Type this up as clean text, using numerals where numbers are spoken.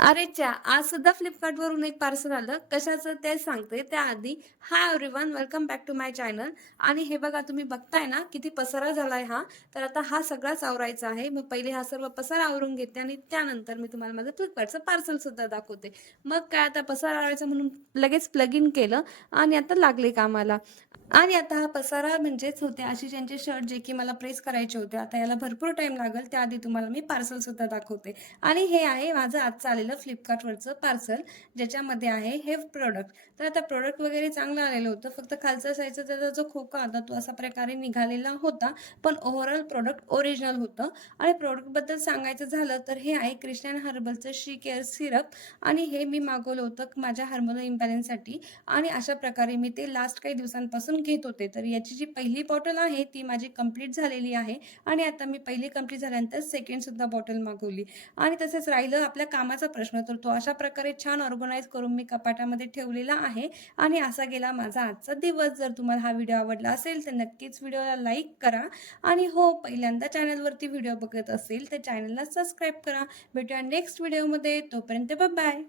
अरे च्या! आज सुद्धा Flipkartवरून एक पार्सल आलं. कशाचं ते सांगते. त्याआधी hi everyone, welcome back to my channel. आणि हे बघा तुम्ही बघताय ना किती पसारा झालाय हा. तर आता हा सगळाच आवरायचा आहे. मग पहिले हा सर्व पसारा आवरून घेते आणि त्यानंतर मी तुम्हाला माझं Flipkartचं पार्सल सुद्धा दाखवते. मग काय आता पसारा आवरायचा म्हणून लगेच प्लग इन केलं आणि आता लागले कामाला. आणि आता हा पसारा म्हणजेच होते आशिषांचे शर्ट जे की मला प्रेस करायचे होते. आता याला भरपूर टाईम लागेल. त्याआधी तुम्हाला मी पार्सल सुद्धा दाखवते. आणि हे आहे माझं आजचं आलेलं Flipkartवरचं पार्सल, ज्याच्यामध्ये आहे हे प्रॉडक्ट. तर आता प्रॉडक्ट वगैरे चांगलं आलेलं होतं. फक्त खालच्या साईडचा त्याचा जो खोका होता तो अशा प्रकारे निघालेला होता. पण ओव्हरऑल प्रॉडक्ट ओरिजिनल होतं. आणि प्रॉडक्टबद्दल सांगायचं झालं तर हे आहे क्रिस्टियन हर्बलचं शी केअर सिरप. आणि हे मी मागवलं होतं माझ्या हार्मोनल इम्बॅलन्ससाठी. आणि अशा प्रकारे मी ते लास्ट काही दिवसांपासून घेत होते. तर याची जी पहिली बॉटल आहे ती माझी कंप्लीट झालेली आहे. आणि आता मी पहिली कंप्लीट झाल्यानंतर सेकंड सुद्धा बॉटल मागवली. आणि तसंच राहिलं आपल्या कामाचा प्रश्न, तर तो अशा प्रकारे छान ऑर्गनाइज करून मी कपाटामध्ये ठेवलेला आहे. आणि असा गेला माझा आजचा दिवस. जर तुम्हाला हा व्हिडिओ आवडला असेल तर नक्कीच व्हिडिओला लाईक करा. आणि हो, पहिल्यांदा चॅनलवरती व्हिडिओ बघत असेल तर चॅनलला सबस्क्राईब करा. भेटूया नेक्स्ट व्हिडिओमध्ये. तोपर्यंत बाय बाय.